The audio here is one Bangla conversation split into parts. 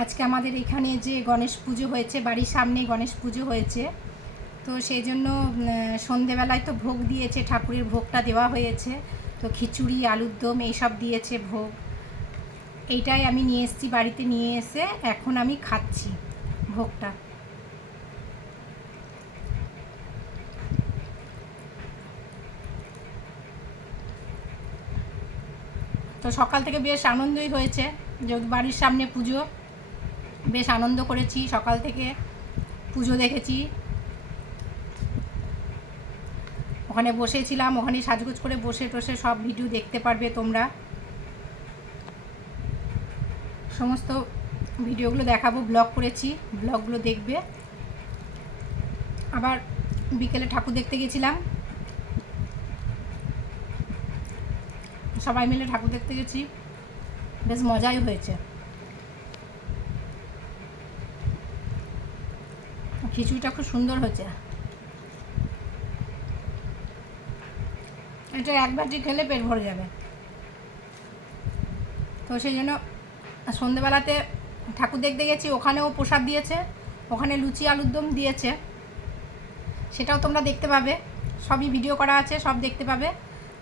আজকে আমাদের এখানে যে গণেশ পুজো হয়েছে, বাড়ির সামনে গণেশ পুজো হয়েছে, তো সেই জন্য সন্ধেবেলায় তো ভোগ দিয়েছে, ঠাকুরের ভোগটা দেওয়া হয়েছে। তো খিচুড়ি, আলুর দম এইসব দিয়েছে ভোগ। এইটাই আমি নিয়ে এসেছি বাড়িতে, নিয়ে এসে এখন আমি খাচ্ছি ভোগটা। তো সকাল থেকে বেশ আনন্দই হয়েছে, যেহেতু বাড়ির সামনে পুজো, বেশ আনন্দ করেছি। সকাল থেকে পুজো দেখেছি, ওখানে বসেছিলাম, ওখানে সাজগোজ করে বসে টসে সব ভিডিও দেখতে পারবে তোমরা। সমস্ত ভিডিওগুলো দেখাবো, ব্লগ করেছি, ব্লগগুলো দেখবে। আবার বিকেলে ঠাকুর দেখতে গেছিলাম, সবাই মিলে ঠাকুর দেখতে গেছি, বেশ মজাই হয়েছে। খিচুড়িটা খুব সুন্দর হয়েছে। এটা এক বাটি খেলে পেট ভরে যাবে। তো সেই জন্য সন্ধেবেলাতে ঠাকুর দেখতে গেছি, ওখানেও প্রসাদ দিয়েছে, ওখানে লুচি আলুর দম দিয়েছে, সেটাও তোমরা দেখতে পাবে, সবই ভিডিও করা আছে, সব দেখতে পাবে।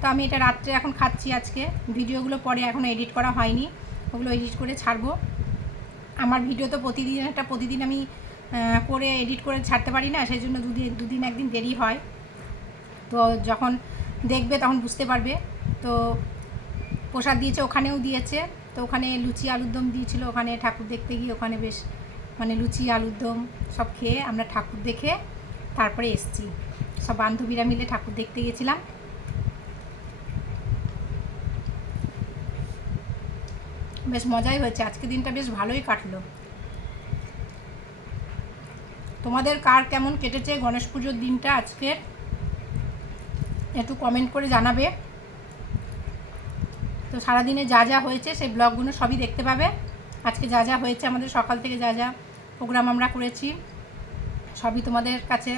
তো আমি এটা রাত্রে এখন খাচ্ছি। আজকে ভিডিওগুলো পরে এখনও এডিট করা হয়নি, ওগুলো এডিট করে ছাড়বো। আমার ভিডিও তো প্রতিদিন আমি করে এডিট করে ছাড়তে পারি না, সেই জন্য দুদিন একদিন দেরি হয়। তো যখন দেখবে তখন বুঝতে পারবে। তো প্রসাদ দিয়েছে, ওখানেও দিয়েছে। তো ওখানে লুচি আলুর দম দিয়েছিল, ওখানে ঠাকুর দেখতে গিয়ে ওখানে বেশ লুচি আলুর দম সব খেয়ে আমরা ঠাকুর দেখে তারপরে এসছি। সব বান্ধবীরা মিলে ঠাকুর দেখতে গেছিলাম। বেশ মজাই হয়েছে, আজকে দিনটা বেশ ভালোই কাটলো। তোমাদের কার কেমন কেটেছে গণেশ পুজোর দিনটা আজকের, একটু কমেন্ট করে জানাবে। তো সারাদিনে যা যা হয়েছে সেই ব্লগগুলো সবই দেখতে পাবে। আজকে যা যা হয়েছে, আমাদের সকাল থেকে যা যা প্রোগ্রাম আমরা করেছি, সবই তোমাদের কাছে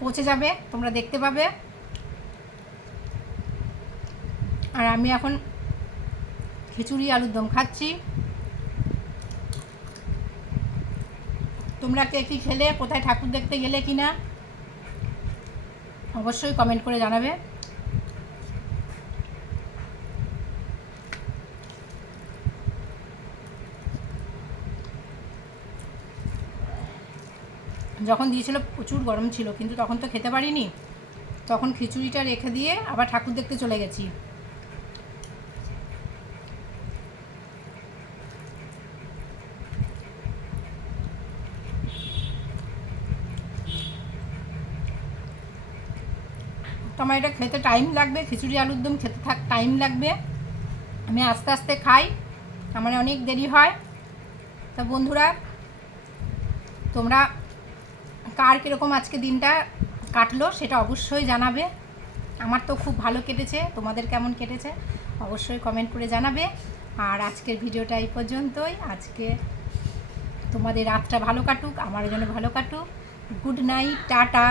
পৌঁছে যাবে, তোমরা দেখতে পাবে। আর আমি এখন খিচুড়ি আলুর দম খাচ্ছি। তোমরা কে কী খেলে, কোথায় ঠাকুর দেখতে গেলে কি না, অবশ্যই কমেন্ট করে জানাবে। যখন দিয়েছিল প্রচুর গরম ছিল, কিন্তু তখন তো খেতে পারিনি, তখন খিচুড়িটা রেখে দিয়ে আবার ঠাকুর দেখতে চলে গেছি। তো আমার এটা খেতে টাইম লাগবে, খিচুড়ি আলুর দম খেতে টাইম লাগবে, আমি আস্তে আস্তে খাই, আমার অনেক দেরি হয়। তো বন্ধুরা, তোমরা কার কীরকম আজকে দিনটা কাটলো সেটা অবশ্যই জানাবে। আমার তো খুব ভালো কেটেছে, তোমাদের কেমন কেটেছে অবশ্যই কমেন্ট করে জানাবে। আর আজকের ভিডিওটা এই পর্যন্তই। আজকে তোমাদের রাতটা ভালো কাটুক, আমার জন্য ভালো কাটুক। Good night, tata.